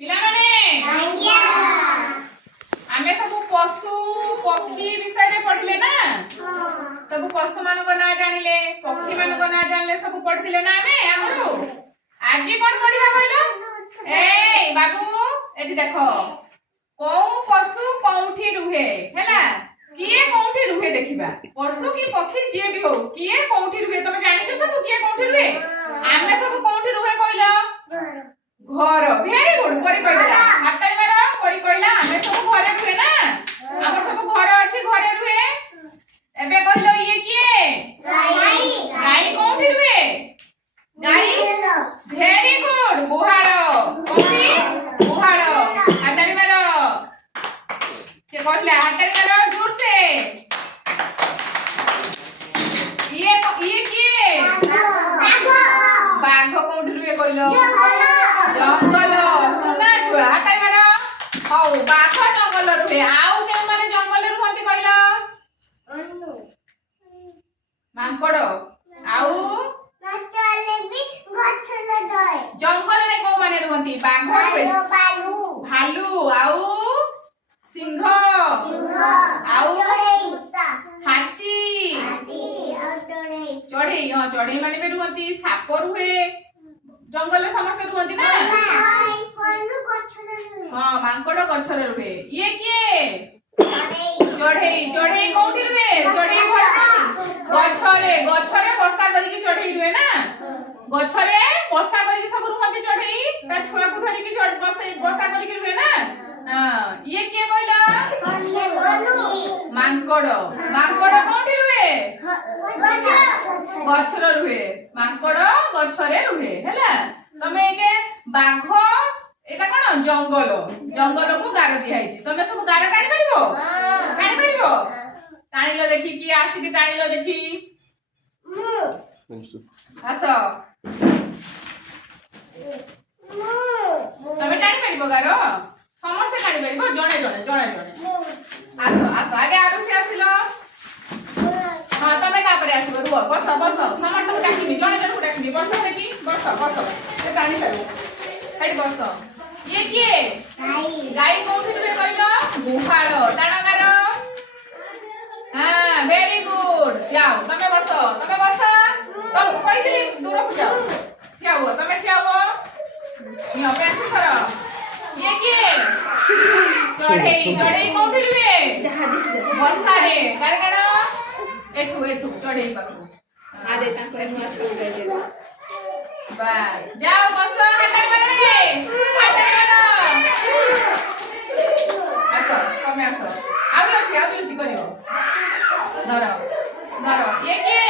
पिलाने आमे सब पशु पक्षी विषय पढ़ले ना सब पशु मान ना जानिले पक्षी मान ना जानले सब पढ़थिले ना आमे आगरो आज कोन पढ़िबा कहलो ए बाबू एठी देखो को पशु कोठी रुहे हैला किए कोठी रुहे देखिबा पशु की पक्षी जे भी हो किए कोठी रुहे तमे जानि छ सब किए कोठी रुहे आमे सब कोठी रुहे कहलो घर वेरी गुड परी कहला हाताली मारो परी कहला आमे सब घरे रुहे ना हमर सब घर अछि घरे रुहे एबे कहलो ये किए गाई गाई कोठी रुहे गाई वेरी गुड गुहाड़ कोठी गुहाड़ हाताली मारो के कहला हाताली मारो जोर से ये किए बाघ कोठी रुहे कहलो जंगल सुना छुआ हाताली मारो हौ बाघ जंगल रुहे आउ के माने जंगल रुहंती कहलो मांकड़ आउ जंगल रे को माने रुहंती बाघ रुहे भालू आउ सिंह आउ हाथी चढ़ई हां चढ़ई माने भी रुहंती साप रुहे जंगल समस्त रुहंती ना हां मांकड़ गछरे रुहे ये किए चढ़ई चढ़ई कोठी रुहे चढ़ई गछरे गछरे बसा करिके चढ़ई रुहे ना गछरे बसा करिके सब रुहंती चढ़ई ता छुआ को धरि के बसा करिके रुहे ना हां ये किए कहला मांकड़ मांकड़ कोठी रुहे गछरे रुहे मांकड़ गछरे रुहे हैला तमे जे बाघ एटा कोन जंगल जंगल को गार दिया है तमे सब गार टाणी परिबो टाणीलो देखि की आसी के टाणीलो देखि आसो तमे टाणी परिबो गार समस्त टाणी परिबो जणे जणे जणे जणे आसो आसो आगे आरुसी आसिलो हां तमे का परे आसीबो रुह बस बस समस्त को टाकीबी जणे जणे को टाकीबी बस देखि बस ए टाणी करू हेडी बस ये किए गाई कोठी रुहे कहलो गुहाड़ टाणगार हां वेरी गुड जाओ तमे बस तुमको कहितली दूर को जाओ क्या हुआ तमे क्या हुआ यो पेंसिल करो ये किए चढ़ई कोठी रुहे बसा रे कारगण एठू चढ़ई बाबू आ दे तांको नुआ छोड़ दे बस जाओ बस हटाई मारो आसो तमे आसो आउ अछि करियो धरो ये किए